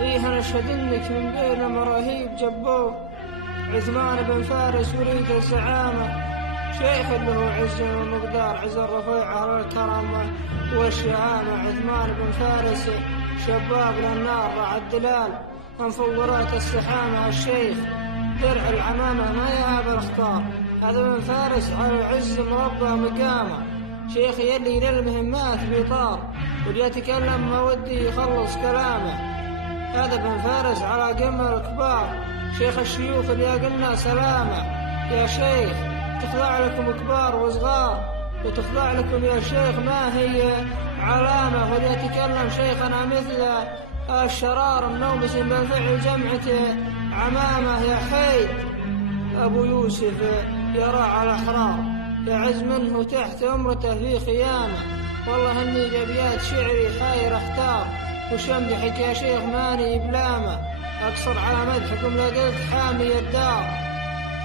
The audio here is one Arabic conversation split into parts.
إيه نشهد إنك من بين مراهيب جبور، عثمان بن فارس وليد الزعامة، شيخ له عز ومقدار، عز الرفيع على الكرامة والشهامة. عثمان بن فارس شباب للنار رعى الدلال، انفورات السحامة. الشيخ درع العمامة ما يهاب الاختار، هذا من فارس على العز مربى مقامة. شيخ يلي للمهمات بيطار، واللي يتكلم ما ودي يخلص كلامه، هذا بن فارس على قمة الكبار. شيخ الشيوخ اللي قلنا سلامة. يا شيخ تخضع لكم كبار وصغار، وتخضع لكم يا شيخ ما هي علامة. واللي يتكلم شيخنا مثل الشرار النومس بالفعل جمعته عمامة. يا حيد أبو يوسف يرى على أحرار، يعز منه تحت أمرته في خيامة. والله إني بأبيات شعري حاير أحتار، وشمدحك يا شيخ ماني بلامة. أقصر على مدحكم لقلت حامي الدار،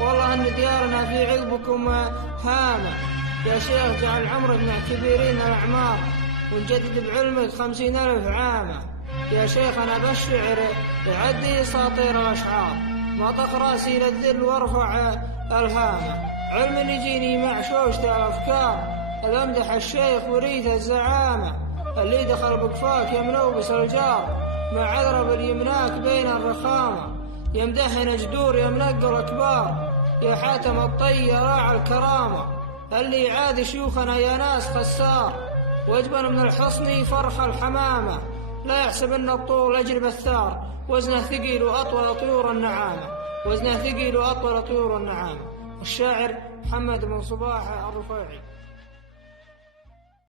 والله إن ديارنا في عقبكم هامة. يا شيخ جعل عمرك مع كبيرين الأعمار، ونجدد بعلمك 50,000 عامة. يا شيخ أنا بالشعر يعدي ساطير الأشعار، ما طق راسي للذل وارفع الهامة. علم يجيني مع شوشة الأفكار، أمدح الشيخ وريث الزعامة. اللي دخل بقفاك يملوبس الجار، مع عذرب اليمناك بين الرخامة. يمدحنا جدور يمنقر كبار، يا حاتم الطي راعى الكرامة. اللي يعادي شيوخنا يا ناس خسار، واجبن من الحصن فرخ الحمامة. لا يحسب ان الطول اجر بثار، وزنه ثقيل واطول طيور النعامة، وزنه ثقيل واطول طيور النعامة. الشاعر محمد بن صباح الرفيعي.